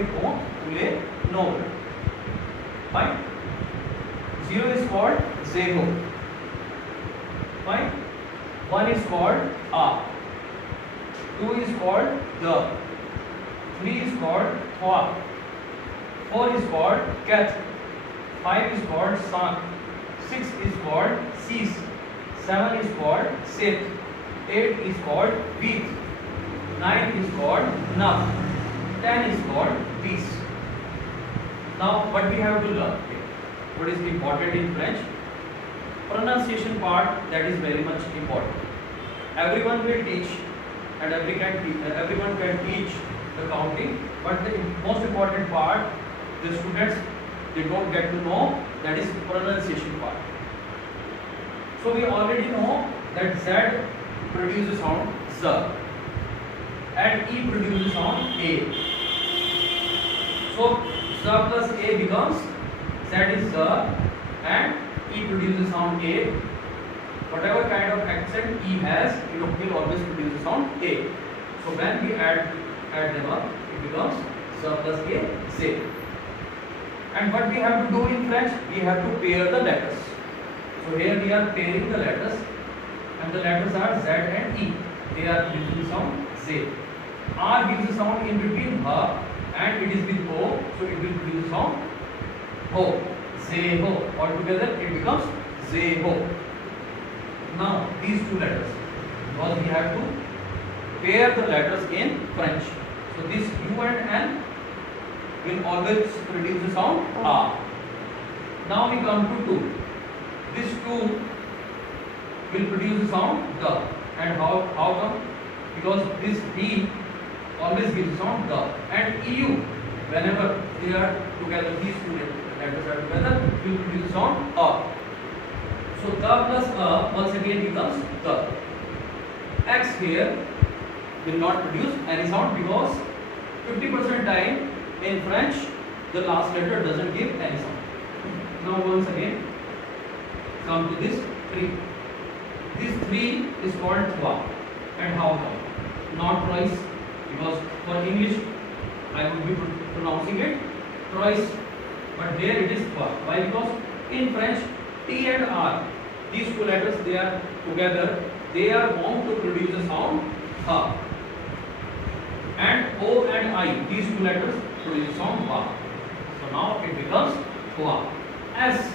with O, ule, no blood. Fine. 0 is called zero. Fine. 1 is called a. 2 is called the. 3 is called thwa. 4 is called cat. 5 is called san. 6 is called sis. 7 is called set. 8 is called with. 9 is called naf. 10 is called this. Now what we have to learn? What is important in French? Pronunciation part, that is very much important. Everyone will teach and everyone can teach the counting, but the most important part, the students, they don't get to know, that is pronunciation part. So we already know that Z produces sound Z and E produces sound A. So Z plus A becomes Z is Z and E produces sound A. Whatever kind of accent E has, it will always produce the sound A. So when we add them up, it becomes Z plus A, Z. And what we have to do in French, we have to pair the letters. So here we are pairing the letters, and the letters are Z and E. They are producing sound Z. R gives a sound in between H and it is with O, so it will produce sound O. Zeho. Altogether it becomes Zeho. Now these two letters, because we have to pair the letters in French. So this U and N will always produce the sound A. Now we come to 2. This 2 will produce the sound D. And how come? Because this D always gives sound D. And EU, whenever they are together, these two letters are together, will produce sound A. So D plus A once again becomes D. X here will not produce any sound because 50% time in French the last letter doesn't give any sound. Now once again come to this 3. This 3 is called thwa. And how come? Not twice, because for English I would be pronouncing it twice, but here it is thwa. Why? Because in French T and R, these two letters, they are together, they are bound to produce a sound ha. And O and I, these two letters produce sound ba. So now it becomes thwa. S